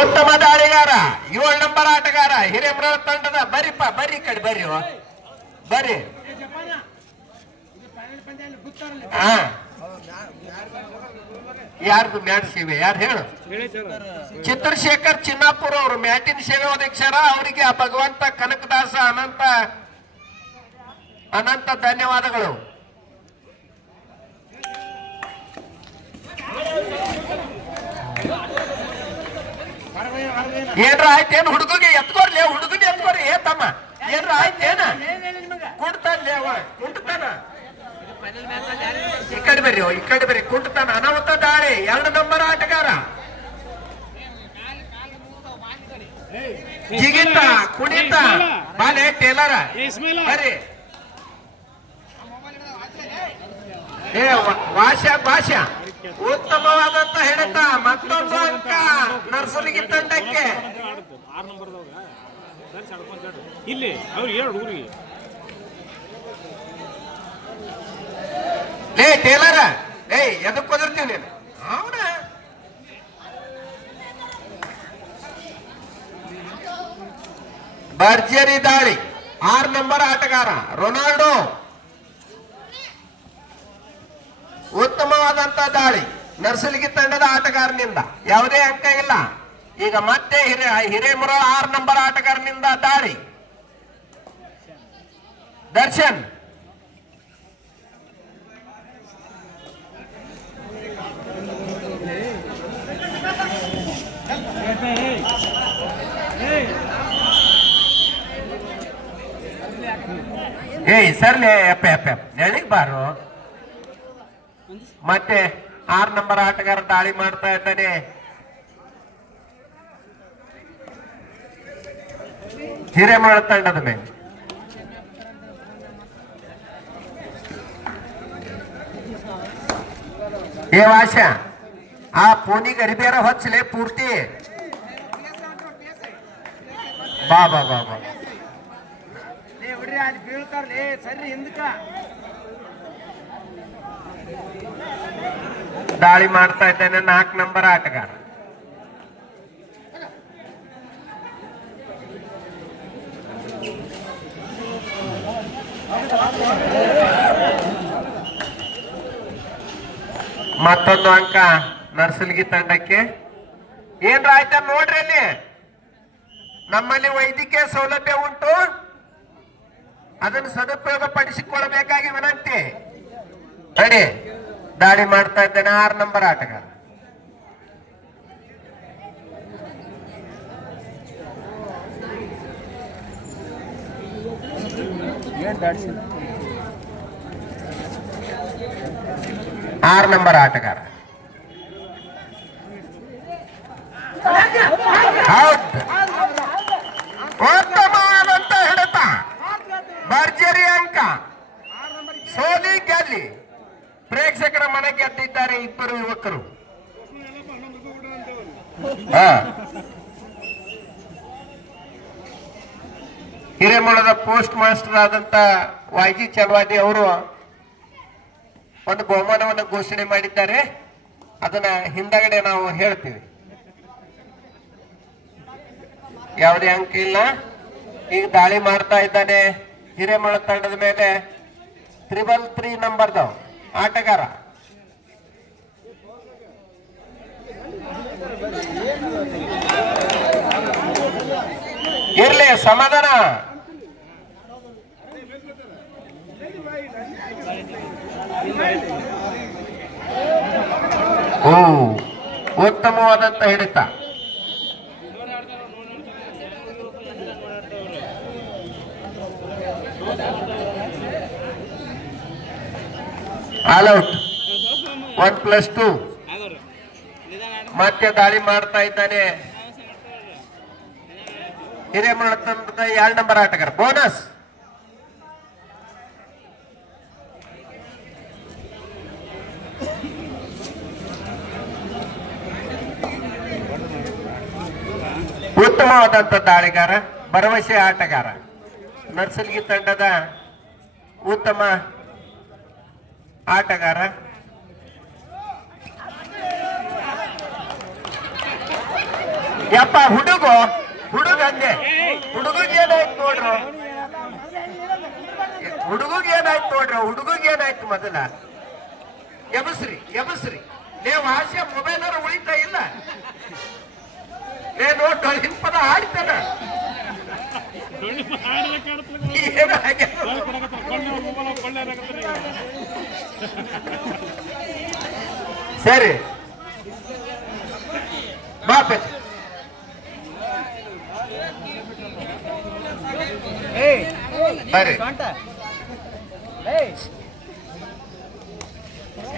ಉತ್ತಮ ದಾಳಿಗಾರ 7 ನಂಬರ್ ಆಟಗಾರ ಹಿರೇಮರ ತಂಡದ ಬರ್ರಿಪ್ಪ ಬರ್ರಿ ಕಡೆ ಬರ್ರಿ ಬರ್ರಿ ಹಾ ಯಾರ್ದು ಮ್ಯಾಟ್ ಸೇವೆ ಯಾರು ಹೇಳು ಚಂದ್ರಶೇಖರ್ ಚಿನ್ನಾಪುರ ಅವರು ಮ್ಯಾಟಿನ ಸೇವೆ ಅಧ್ಯಕ್ಷರ ಅವರಿಗೆ ಆ ಭಗವಂತ ಕನಕದಾಸ ಅನಂತ ಅನಂತ ಧನ್ಯವಾದಗಳು. ಏನ್ರ ಆಯ್ತೇನು ಹುಡುಗಿಗೆ ಎತ್ಕೋರ್ಲಿ ಹುಡುಗನ ಎತ್ಕೋರಿ ಏ ತಮ್ಮ ಏನ್ರ ಆಯ್ತೇನ ಕುಂಟ್ತಾನೆ ಅವ ಕುಂಟ್ತಾನ ಈ ಕಡೆ ಬರ್ರಿ ಕುಂಟ್ತಾನ ಅನಾಹುತ ದಾಳಿ 2 ನಂಬರ್ ಆಟಗಾರ ಜಿಗಿತ ಕುಣಿತ ಬಾಲೆ ಟೇಲರ ಬರ್ರಿ ಏ ಭಾಷಾ ಉತ್ತಮವಾದಂತ ಹಿಡಿತ ಮತ್ತೊಂದು ಅಂಕ ನರ್ಸರಿಗೆ ತಂಡಕ್ಕೆ ಲೇ ಟೇಲರ ಏಯ್ ಎದಕ್ ಕುದಿರ್ತೀವಿ ನೀನು ಅವನ ಭರ್ಜರಿ ದಾಳಿ 6 ನಂಬರ್ ಆಟಗಾರ ರೊನಾಲ್ಡೋ ಉತ್ತಮವಾದಂತ ದಾಳಿ ನರ್ಸಲಿಗಿ ತಂಡದ ಆಟಗಾರನಿಂದ ಯಾವುದೇ ಅಂಕ ಇಲ್ಲ. ಈಗ ಮತ್ತೆ ಹಿರೇಮುರ 6 ನಂಬರ್ ಆಟಗಾರನಿಂದ ದಾಳಿ ದರ್ಶನ್ ಏಯ್ ಸರ್ಲೆ ಅಪ್ಪ ನೆಳಿಗ್ ಬಾರು. ಮತ್ತೆ 6 ನಂಬರ್ ಆಟಗಾರ ದಾಳಿ ಮಾಡ್ತಾ ಇದ್ದಾನೆ. ಹಿರೇಮಳ ತಂಡದ ಮೇಲೆ ಏ ವಾಶ ಆ ಪೋನಿಗೆ ಅರಿಬೇರ ಹೊಚ್ಚಲೆ ಪೂರ್ತಿ ಬಾ ಬಾ ಬಾ ಬಾ ದಾಳಿ ಮಾಡ್ತಾ ಇದ್ದಾನೆ 4 ನಂಬರ್ ಆಟಗಾರ. ಮತ್ತೊಂದು ಅಂಕ ನರ್ಸಲ್ಗಿ ತಂಡಕ್ಕೆ. ಏನ್ರ ಆಯ್ತಾ ನೋಡ್ರಿ, ಅಲ್ಲಿ ನಮ್ಮಲ್ಲಿ ವೈದ್ಯಕೀಯ ಸೌಲಭ್ಯ ಉಂಟು, ಅದನ್ನು ಸದುಪಯೋಗ ಪಡಿಸಿಕೊಳ್ಳಬೇಕಾಗಿ ವಿನಂತಿ. ನಡಿ ದಾಳಿ ಮಾಡ್ತಾ ಇದ್ದೇನೆ 6 ನಂಬರ್ ಆಟಗಾರ. ಆರು ನಂಬರ್ ಆಟಗಾರ ಉತ್ತಮವಾದಂತ ಹಿಡಿತ, ಭರ್ಜರಿ ಅಂಕ, ಸೋಲಿ ಗೆಲ್ಲಿ ಪ್ರೇಕ್ಷಕರ ಮನೆ ಗೆದ್ದಿದ್ದಾರೆ ಇಬ್ಬರು ಯುವಕರು. ಹಿರೇಮಳದ ಪೋಸ್ಟ್ ಮಾಸ್ಟರ್ ಆದಂತ ವಾಯ್ಜಿ ಚಲವಾದಿ ಅವರು ಒಂದು ಬಹುಮಾನವನ್ನು ಘೋಷಣೆ ಮಾಡಿದ್ದಾರೆ. ಅದನ್ನ ಹಿಂದಗಡೆ ನಾವು ಹೇಳ್ತೀವಿ. ಯಾವುದೇ ಅಂಕ ಇಲ್ಲ. ಈಗ ದಾಳಿ ಮಾಡ್ತಾ ಇದ್ದಾನೆ ಹಿರೇಮಳ ತಂಡದ ಮೇಲೆ 333 ನಂಬರ್ದ ಆಟಗಾರ. ಇರ್ಲಿ ಸಮಾಧಾನ. ಓ ಉತ್ತಮವಾದಂತ ಹಿಡಿತ. All out 1+2. ಮತ್ತೆ ದಾಳಿ ಮಾಡ್ತಾ ಇದ್ದಾನೆ ಹಿರೇಮಳ ತಂಡದ 2 ನಂಬರ್ ಆಟಗಾರ. ಬೋನಸ್ ಉತ್ತಮವಾದಂತ ದಾಳಿಗಾರ, ಭರವಸೆ ಆಟಗಾರ, ನರ್ಸಲ್ಗಿ ತಂಡದ ಉತ್ತಮ ಆಟಗಾರ. ಯಪ್ಪ ಹುಡುಗ ಅಂದೆ ಹುಡುಗಿಗೆ ಏನಾಯ್ತು ನೋಡ್ರು ಹುಡುಗಿಗೆ ಏನಾಯ್ತು ಮೊದಲ ಎಬಸ್ರಿ ನೀವು ಆಸೆ ಮೊಬೈಲ್ ಉಳಿತಾ ಇಲ್ಲ ನೋಟ್ ಪದ ಆಡ್ತಾನ ಸರಿ ಬಾಪ ಬರ್ರಿ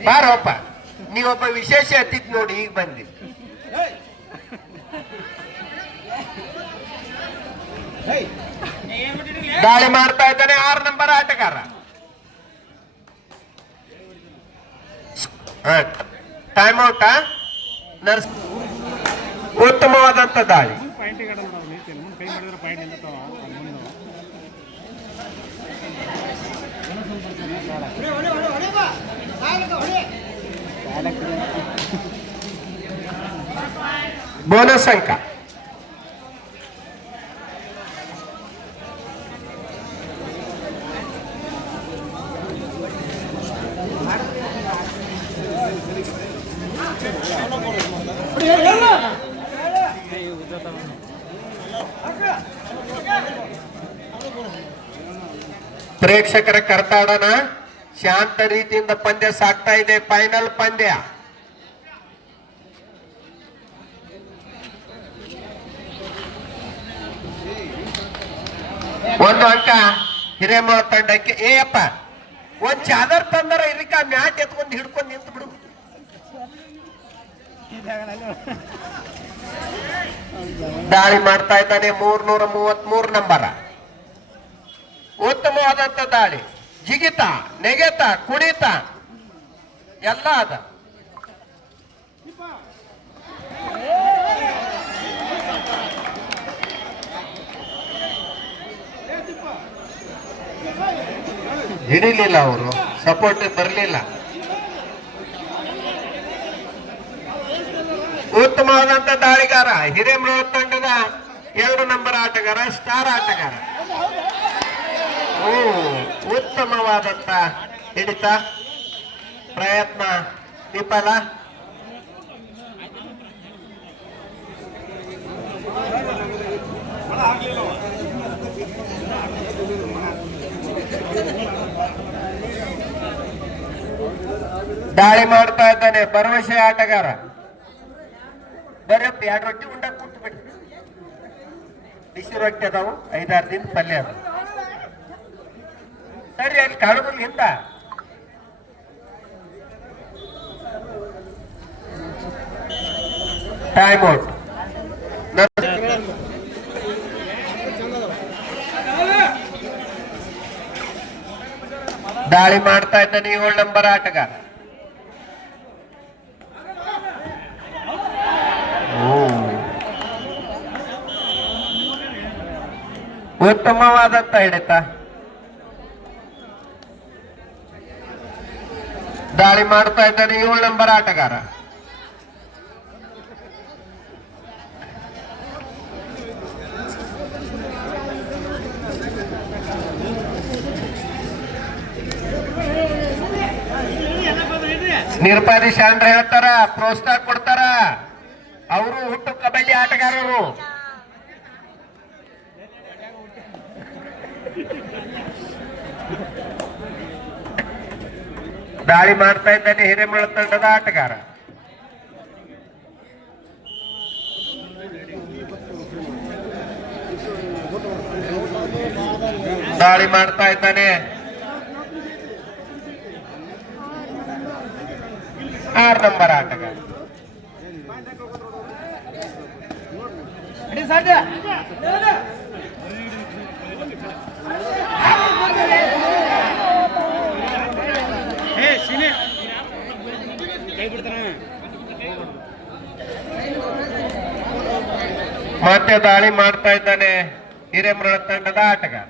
ಬಾರಪ್ಪ ನೀವೊಬ್ಬ ವಿಶೇಷ ಅತಿಥಿ ನೋಡಿ ಈಗ ಬಂದಿ ದಾಳಿ ಮಾಡ್ತಾ ಇದ್ದಾನೆ 6 ನಂಬರ್ ಆಟಗಾರ ಟೈಮ್ ಔಟ್ ನರ್ಸ್ ಉತ್ತಮವಾದಂತ ದಾಳಿ ಬೋನಸ್ ಅಂಕ ಪ್ರೇಕ್ಷಕರ ಕರ್ತಾಡನ ಶಾಂತ ರೀತಿಯಿಂದ ಪಂದ್ಯ ಸಾಗ್ತಾ ಇದೆ ಫೈನಲ್ ಪಂದ್ಯ ಒಂದು ಅಂಕ ಹಿರೇಮಠ ತಂಡಕ್ಕೆ ಏಯಪ್ಪ ಒಂದ್ ಚಾದರ್ ತಂದರ ಇದಕ್ಕ ಮ್ಯಾಟ್ ಎತ್ಕೊಂಡು ಹಿಡ್ಕೊಂಡು ನಿಂತು ಬಿಡು ದಾಳಿ ಮಾಡ್ತಾ ಇದ್ದಾನೆ 333 ನಂಬರ ಉತ್ತಮವಾದಂತ ದಾಳಿ ಜಿಗಿತ ನೆಗೆತ ಕುಣಿತ ಎಲ್ಲ ಅದ ಹಿಡಿಲಿಲ್ಲ ಅವರು ಸಪೋರ್ಟ್ ಬರಲಿಲ್ಲ ಉತ್ತಮವಾದಂತ ದಾಳಿಗಾರ ಹಿರೇಮಠ ತಂಡದ 2 ನಂಬರ್ ಆಟಗಾರ ಸ್ಟಾರ್ ಆಟಗಾರ ಉತ್ತಮವಾದಂತ ಹಿಡಿತ ಪ್ರಯತ್ನ ವಿಫಲ ದಾಳಿ ಮಾಡ್ತಾ ಇದ್ದಾನೆ ಭರವಸೆ ಆಟಗಾರ ಬರ್ರಪ್ಪ 2 ರೊಟ್ಟಿ ಉಂಡಾಕ್ ಕೂತು ಬಿಡಿ ಬಿಸಿ ರೊಟ್ಟಿ ಅದಾವು 5-6 ದಿನ ಪಲ್ಯ ಅದ ಸರಿ ಅಲ್ಲಿ ಕಾಣುದಿಲ್ಲ ಹಿಂದ ಟೈಮ್ ಔಟ್ ದಾಳಿ ಮಾಡ್ತಾ ಇದ್ದಾನೆ 7 ನಂಬರ್ ಆಟಗಾರ ಉತ್ತಮವಾದಂತ ಹಿಡಿತ ದಾಳಿ ಮಾಡ್ತಾ ಇದ್ದಾನೆ 7 ನಂಬರ್ ಆಟಗಾರ ನಿರ್ಪಾದಿ ಶಾಂಡ್ರೆ ಹೇಳ್ತಾರ ಪ್ರೋತ್ಸಾಹ ಕೊಡ್ತಾರ ಅವರು ಹುಟ್ಟು ಕಬಡ್ಡಿ ಆಟಗಾರರು ದಾಳಿ ಮಾಡ್ತಾ ಇದ್ದಾನೆ ಹಿರೇಮಠ ತಂಡದ ಆಟಗಾರ ದಾಳಿ ಮಾಡ್ತಾ ಇದ್ದಾನೆ 6 ನಂಬರ್ ಆಟಗಾರ ಮತ್ತೆ ದಾಳಿ ಮಾಡ್ತಾ ಇದ್ದಾನೆ ಹಿರೇಮಠ ತಂಡದ ಆಟಗಾರ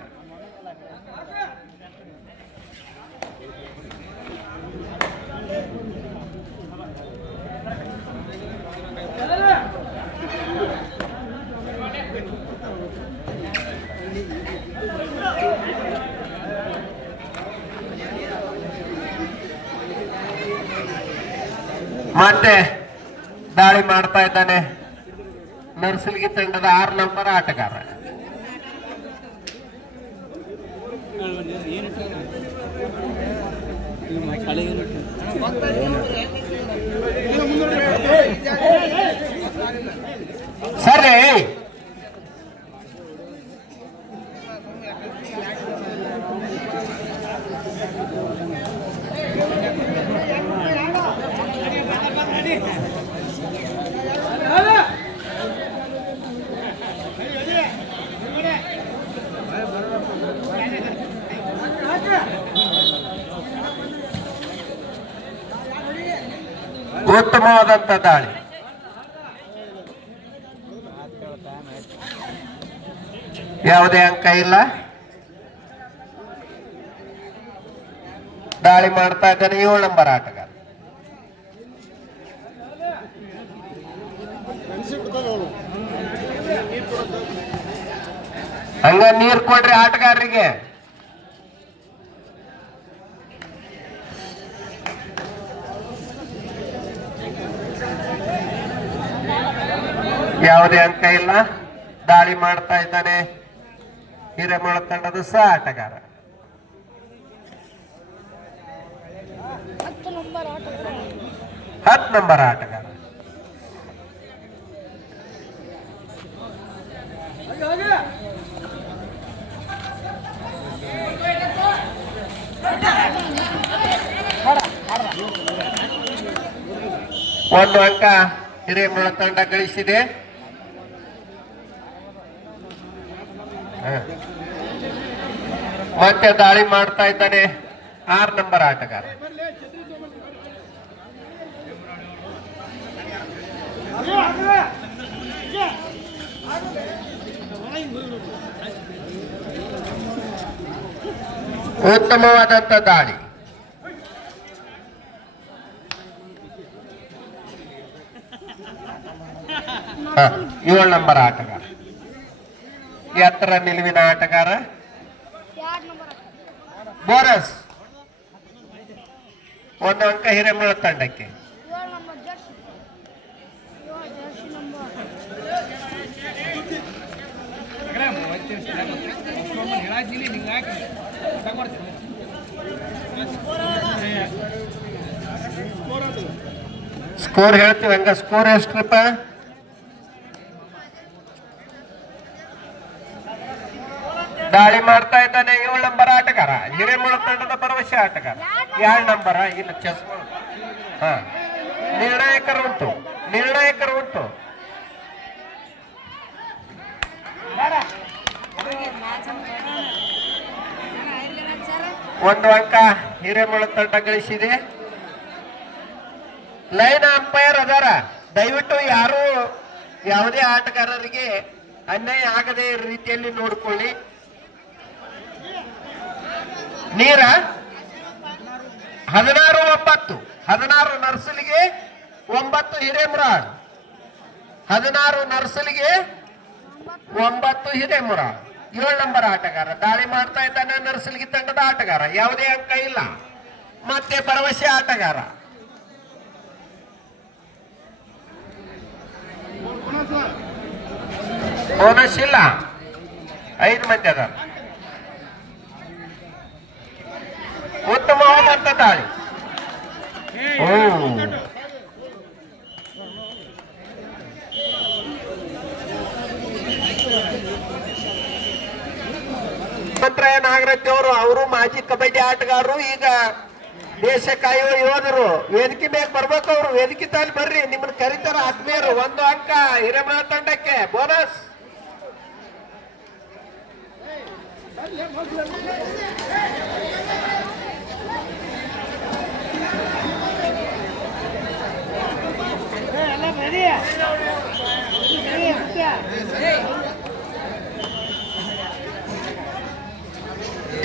ಮತ್ತೆ ದಾಳಿ ಮಾಡ್ತಾ ಇದ್ದಾನೆ ನರ್ಸಲ್ಗಿ ತಂಡದ 6 ನಂಬರ್ ಆಟಗಾರ. ಸರಿ ಉತ್ತಮವಾದಂತ ದಾಳಿ. ಯಾವುದೇ ಅಂಕ ಇಲ್ಲ. ದಾಳಿ ಮಾಡ್ತಾ ಇದ್ದಾನೆ 7 ನಂಬರ್ ಆಟಗಾರ. ಹಂಗ ನೀರ್ ಕೊಡ್ರಿ ಆಟಗಾರರಿಗೆ. ಯಾವುದೇ ಅಂಕ ಇಲ್ಲ. ದಾಳಿ ಮಾಡ್ತಾ ಇದ್ದಾನೆ ಹಿರೇಮಳ ತಂಡದ ಸಹ ಆಟಗಾರ. 10 ನಂಬರ್ ಆಟಗಾರ. ಒಂದು ಅಂಕ ಹಿರೇಮಳ ತಂಡ ಗಳಿಸಿದೆ. ಮತ್ತೆ ದಾಳಿ ಮಾಡ್ತಾ ಇದ್ದಾನೆ 6 ನಂಬರ್ ಆಟಗಾರ. ಉತ್ತಮವಾದಂತ ದಾಳಿ. ಹ 7 ನಂಬರ್ ಆಟಗಾರ. ಎತ್ತರ ನಿಲುವಿನ ಆಟಗಾರ ಬೋರಸ್. 1 ಅಂಕ ಹಿರೇಮಳ ತಂಡಕ್ಕೆ. ಸ್ಕೋರ್ ಹೇಳ್ತೀವಿ. ಹಂಗ ಸ್ಕೋರ್ ಎಷ್ಟ್ರಪ್ಪ? ದಾಳಿ ಮಾಡ್ತಾ ಇದ್ದಾನೆ 7 ನಂಬರ್ ಆಟಗಾರ ಹಿರೇಮಳ ತಂಡದ ಭರವಸೆ ಆಟಗಾರ. 2 ನಂಬರ್ ಇಲ್ಲ ಚಸ್ಮಾ. ಹ ನಿರ್ಣಾಯಕರು ಉಂಟು. 1 ಅಂಕ ಹಿರೇಮಳ ತಂಡ ಗಳಿಸಿದೆ. ಲೈನ್ ಅಂಪೈರ್ ಅದಾರ. ದಯವಿಟ್ಟು ಯಾರು ಯಾವುದೇ ಆಟಗಾರರಿಗೆ ಅನ್ಯಾಯ ಆಗದೇ ರೀತಿಯಲ್ಲಿ ನೋಡಿಕೊಳ್ಳಿ. ನೀರ 16-9. 16 ನರ್ಸಲಿಗೆ 9 ಹಿರೇಮುರಾಳ್. 16 ನರ್ಸಲಿಗೆ 9 ಹಿರೇಮುರಾಳ್. 7 ನಂಬರ್ ಆಟಗಾರ. ದಾಳಿ ಮಾಡ್ತಾ ಇದ್ದಾನೆ ನರ್ಸಲಿಗೆ ತಂಡದ ಆಟಗಾರ. ಯಾವುದೇ ಅಂಕ ಇಲ್ಲ. ಮತ್ತೆ ಭರವಸೆ ಆಟಗಾರ. ಬೋನಸ್ ಇಲ್ಲ. 5 ಮಂದಿ ಅದಾರ. ಉತ್ತಮವಾದಂತ ದಾಳಿ. ನಾಗರತ್ತಿ ಅವರು ಮಾಜಿ ಕಬಡ್ಡಿ ಆಟಗಾರರು, ಈಗ ದೇಶ ಕಾಯುವ ಯೋಧರು. ವೇದಿಕೆ ಮೇಲೆ ಬರ್ಬೇಕು. ಅವರು ವೇದಿಕೆ ತಾಲಿ ಬರ್ರಿ, ನಿಮ್ಮನ್ನ ಕರೀತಾರ ಆತ್ಮೀಯರು. 1 ಅಂಕ ಹಿರೇಮಳ ತಂಡಕ್ಕೆ ಬೋನಸ್.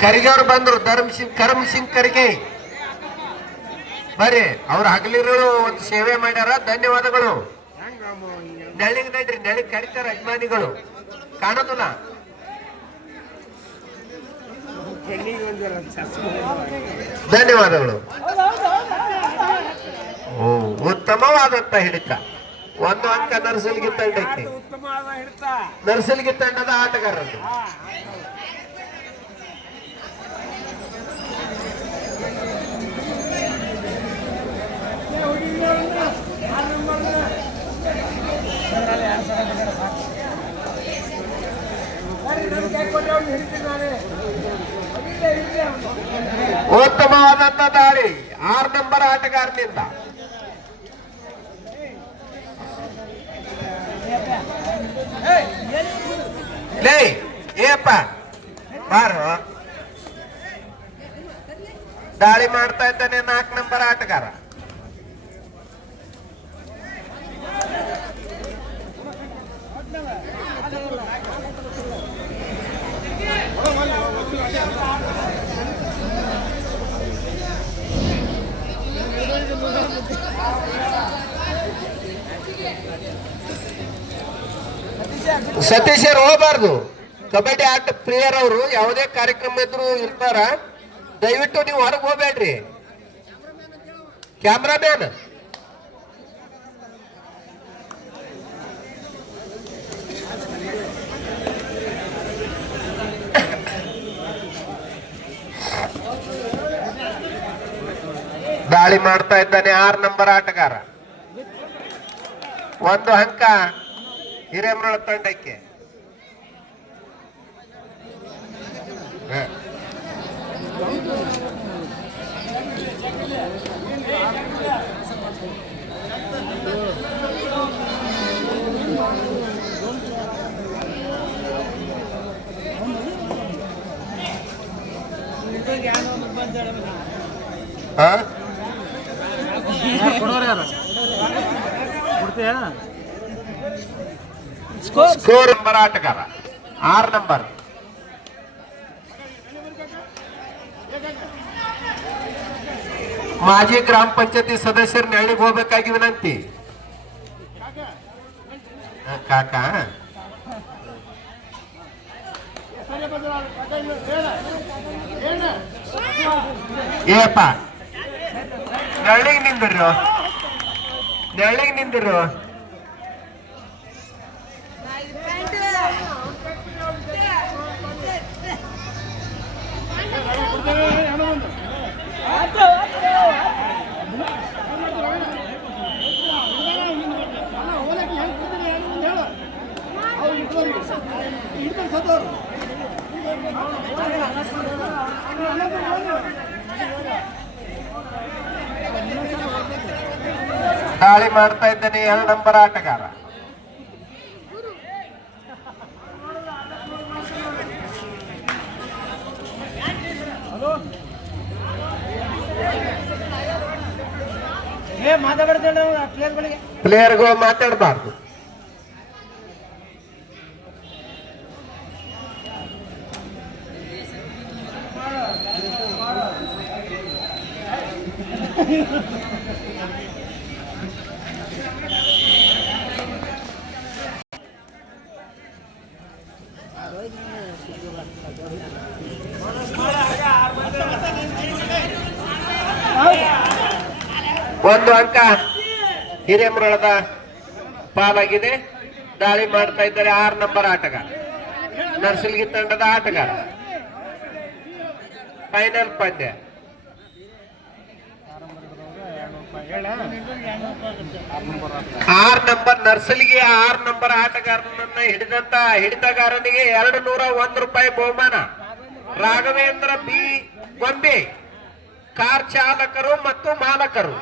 ಕರಿಗೆಯವರು ಬಂದ್ರು. ಕರಮ್ ಸಿಂಗ್ ಕರಿಗೆ ಬರ್ರಿ. ಅವ್ರು ಹಗಲಿರೋ ಒಂದು ಸೇವೆ ಮಾಡ್ಯಾರ. ಧನ್ಯವಾದಗಳು. ನೆಳಿಗ್ ನಡ್ರಿ, ನೆಳಿಗ್ ಕರಿತಾರ ಅಭಿಮಾನಿಗಳು. ಕಾಣೋದಿಲ್ಲ. ಧನ್ಯವಾದಗಳು. ಓ ಉತ್ತಮವಾದಂತ ಹಿಡಿತ. ಒಂದು ಅಂಕ ನರ್ಸಲ್ಗಿ ತಂಡಕ್ಕೆ. ನರ್ಸಲ್ಗಿ ತಂಡದ ಆಟಗಾರರು. ಉತ್ತಮವಾದಂತ ದಾಳಿ 6 ನಂಬರ್ ಆಟಗಾರನಿಂದ. ಲೇ ಏಪ್ಪ ಬಾರು. ದಾಳಿ ಮಾಡ್ತಾ ಇದ್ದಾನೆ 4 ನಂಬರ್ ಆಟಗಾರ. ಸತೀಶರು ಹೋಗಬಾರ್ದು. ಕಬಡ್ಡಿ ಆಟ ಪ್ರಿಯರ್ ಅವರು ಯಾವುದೇ ಕಾರ್ಯಕ್ರಮ ಇದ್ರು ಇರ್ತಾರ, ದಯವಿಟ್ಟು ನೀವು ಹೊರಗೆ ಹೋಗ್ಬೇಡ್ರಿ. ಕ್ಯಾಮ್ರಾಮ್ಯಾನ್ ದಾಳಿ ಮಾಡ್ತಾ ಇದ್ದಾನೆ 6 ನಂಬರ್ ಆಟಗಾರ. 1 ಅಂಕ ಹಿರೇಮರಳ ತಂಡಕ್ಕೆ. ಸ್ಕೋರ್ ನಂಬರ್ ಆಟಗಾರ 6 ನಂಬರ್. ಮಾಜಿ ಗ್ರಾಮ ಪಂಚಾಯತಿ ಸದಸ್ಯರು ನೆರಳಿಗೆ ಹೋಗ್ಬೇಕಾಗಿ ವಿನಂತಿ. ಕಾಕ ಏಪ್ಪ ನೆರಳಿಗೆ ನಿಂದಿರು, ನೆರಳಿಗೆ ನಿಂದಿರು. ದಾಳಿ ಮಾಡ್ತಾ ಇದ್ದಾನೆ 2 ನಂಬರ್ ಆಟಗಾರ. ಪ್ಲೇಯರ್ಗಳು ಮಾತಾಡಬಾರ್ದು. ಒಂದು ಅಂಕ ಹಿರೇಮರಳದ ಪಾಲಾಗಿದೆ. ದಾಳಿ ಮಾಡ್ತಾ ಇದ್ದಾರೆ 6 ನಂಬರ್ ಆಟಗಾರ, ನರ್ಸಲ್ಗಿ ತಂಡದ ಆಟಗಾರ. ಫೈನಲ್ ಪಂದ್ಯ. 6 ನಂಬರ್ ನರ್ಸಲ್ಗಿ 6 ನಂಬರ್ ಆಟಗಾರನನ್ನ ಹಿಡಿದಂತ ಹಿಡಿತಗಾರನಿಗೆ 201 ರೂಪಾಯಿ ಬಹುಮಾನ. ರಾಘವೇಂದ್ರ ಬಿ ಗೊಂಬೆ, ಕಾರ್ ಚಾಲಕರು ಮತ್ತು ಮಾಲಕರು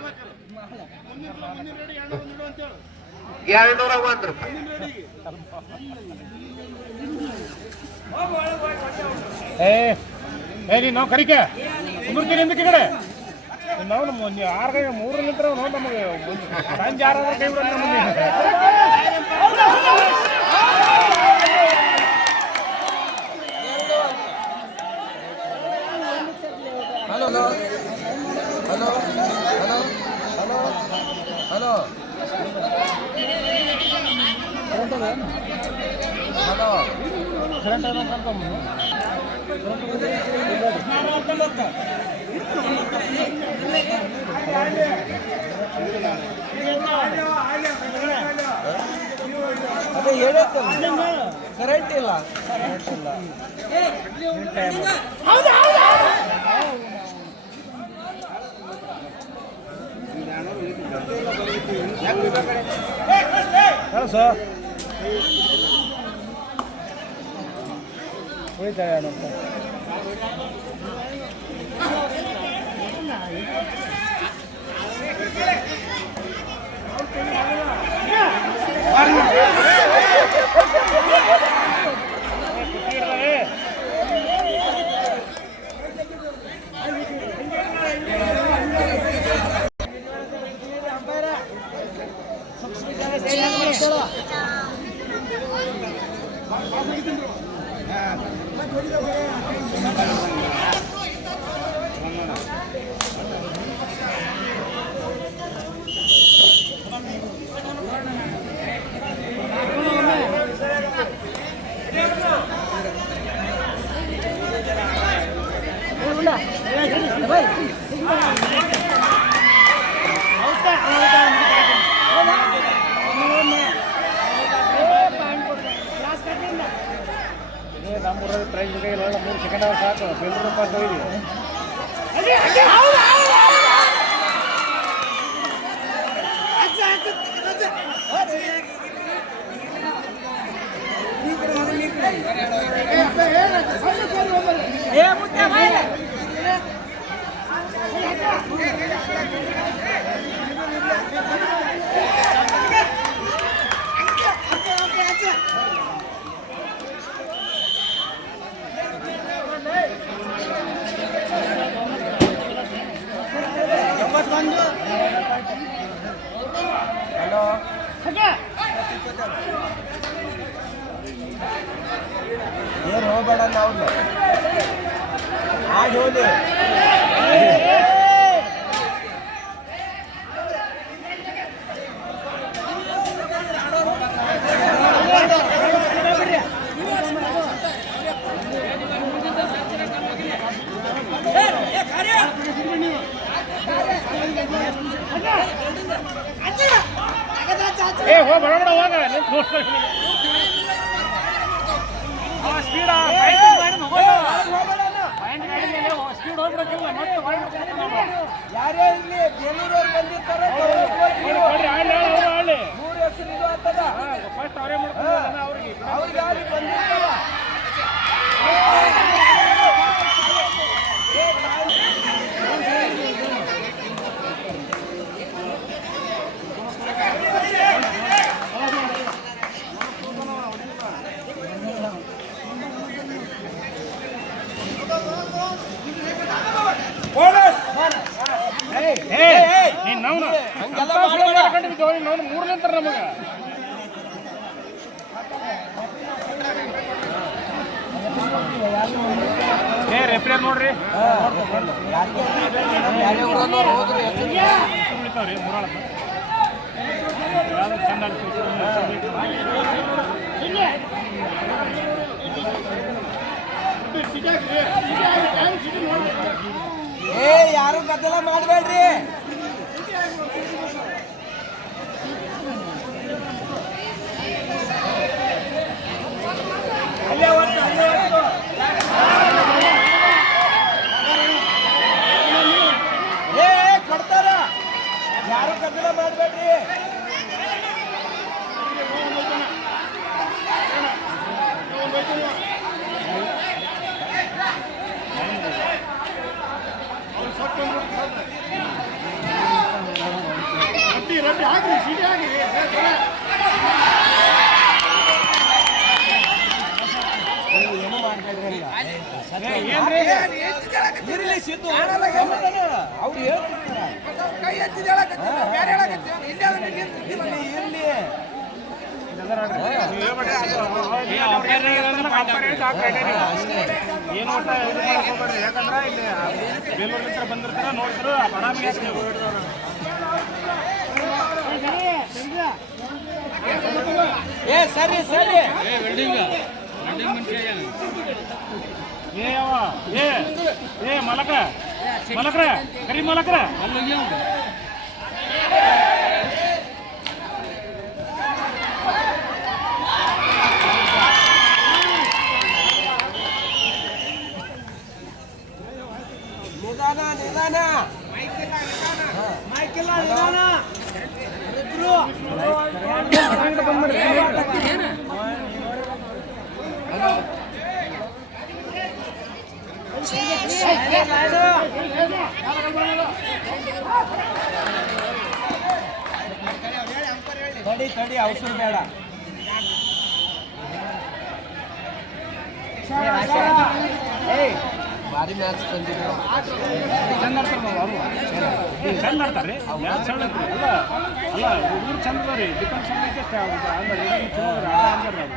201 ರೂಪಾಯಿ. ನಾವು ಕರಿಕೆ ಮುಂದಕ್ಕೆ ಕಡೆ ನಾವು ನಮ್ಮ 6 ಗಂಟೆ 3 ನಿಂತರ ನಮಗೆ ಸಂಜೆ 6 ಕೈ ಬಿಡೋದು ನಮಗೆ. Hello hello hello hello hello hello current ಅದೇ ಹೇಳತ್ತಲ್ಲ ಕರೆಂಟ್ ಇಲ್ಲ ಸರ್ ಉಳಿತಾಯ ನಮ್ಮೂರಲ್ಲಿ ಪ್ರೈಸ್ ಇಲ್ಲ 3 ಸೆಕೆಂಡ್ ಅವರ್ ಸಾಕು ಬೆಂಗಳೂರು ಪಾಸ್ ಹೋಗಿ ಹಲೋ ಏನು ಹೋಗ್ಬೇಡ ನಾವು ಆಗಿ ಹೋಗಿ ಹೋಗ ಬಡ ಹೋಗ ಸ್ಪೀಡ್ ಸ್ಪೀಡ್ ಹೋಗ್ಬೇಕಿಲ್ಲ ಮತ್ತೆ ಯಾರೇ ಇಲ್ಲಿ ಬೇಲೂರವ್ರು ಬಂದಿರ್ತಾರೆ ಮೂರು ಹೆಸರು ಇದು ಆಗ್ತದ ಫಸ್ಟ್ ಅವರೇ ಮಾಡ್ತಾರೆ ಅವ್ರಿಗೆ ಅಲ್ಲಿ ಬಂದಿರ್ತಾರ ನಾವು ಮೂರು ನಿಂತಾರ ನಮಗ ರೆಫ್ರಿಯರ್ ನೋಡ್ರಿ ಉಳಿತಾವ್ರಿ ಮೂರಾಳ ಚಂದ ಯಾರು ಗದ್ದಲ ಮಾಡಬೇಡ್ರಿ ಕೊಡ್ತಾರ ಯಾರು ಗದ್ದಲ ಮಾಡಬೇಡ್ರಿ ರೊಟ್ಟಿ ಹಾಕ್ರಿ ಸಿಡಿ ಹಾಕಿ ಏನು ಮಾಡ್ಬೇಡ್ರಿ ಇರ್ಲಿ ಸಿದ್ದು ಅವ್ರು ಇರ್ಲಿ ಏನು ಒಟ್ಟ ಇದು ಮಾಡಕ್ ಹೋಗ್ಬೇಡ್ರಿ ಯಾಕಂದ್ರೆ ಇಲ್ಲಿ ಬೇಲೂರಿನಿಂದ ಬಂದಿರ್ತಾರ ನೋಡಿದ್ರು ಆರಾಮಿಗೆ ಸರಿ ಸರಿ ಏ ಮಲಕ ಮಲಕ್ರ ಕರಿ ಮಲಕ್ರ ನಿಧಾನ ನಿಧಾನ ಮೈಕಿಲ್ಲ ನಿಧಾನ ಇಬ್ರು ತಡಿ ತಡಿ ಅವಸರ ಬೇಡ ಭಾರಿ ಮ್ಯಾಚ್ ತಂದಿದ್ರು ಚಂದ ಚಂದ ಆಡ್ತಾರೆ ಮ್ಯಾಚ್ ಚಂದ ಆಡ್ತಾರೆ ಅಲ್ಲ ಅಲ್ಲ ಹುಡುಗರು ಚಂದ ಅದ ರೀ ಡಿಫೆನ್ಸ್ ಚಂದ ಐತೆ ಅಂದ್ರೆ ಚಲೋ ಅಂತಾರೆ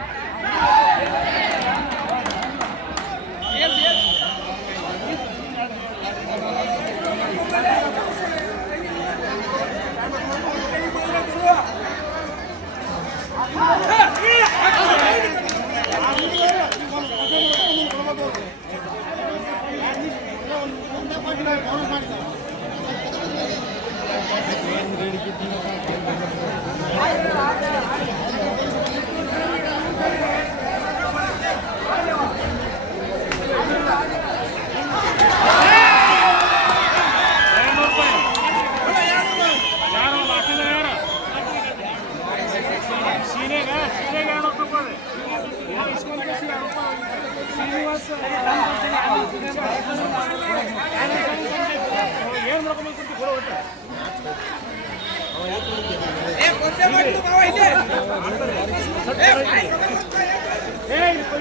ಏನು ಮಾಡ್ಕೊಂಡ್ಬಂದು ಕೊಡೋ ಒಟ್ಟು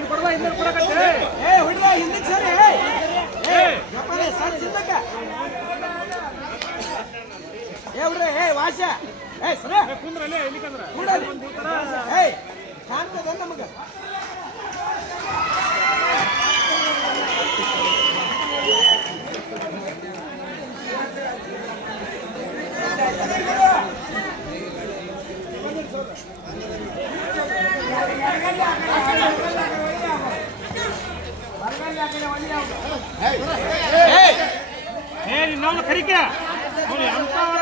ಕೊಡುವ ಹಿಂದೆ ಕೊಡಕತ್ತೆ ಹಿಂದಕ್ಕೆ ಸರಿ ಸರ್ ಚಿಂತಕ ಹುಡ್ರೆ ವಾಸ ಸರ ಕುಂದ್ರಲ್ಲೇ ಎಲ್ಲಿಕಂದ್ರ ಕಾಣ್ತದ ನಮಗೆ ನಾವು ಕರಿಕೆ ಅಂತವರ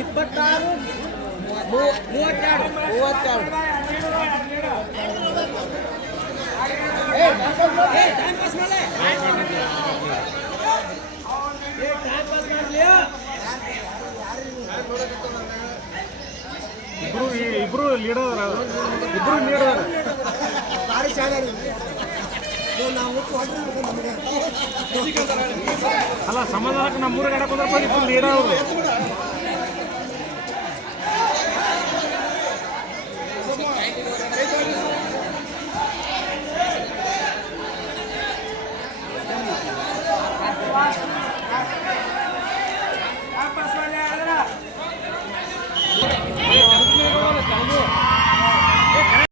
ಇಪ್ಪತ್ತಾರು ಮೂವತ್ತೆರಡು ಇಬ್ರು ಲೀಡರ್ ಇಬ್ರು ಲೀಡರ್ ಅಲ್ಲ ಸಮಾಧಾನಕ್ಕೆ ನಮ್ಮ ಮೂರು ಗಡೆ ಬಂದ್ರೆ ಲೀಡರ್ ಅವರು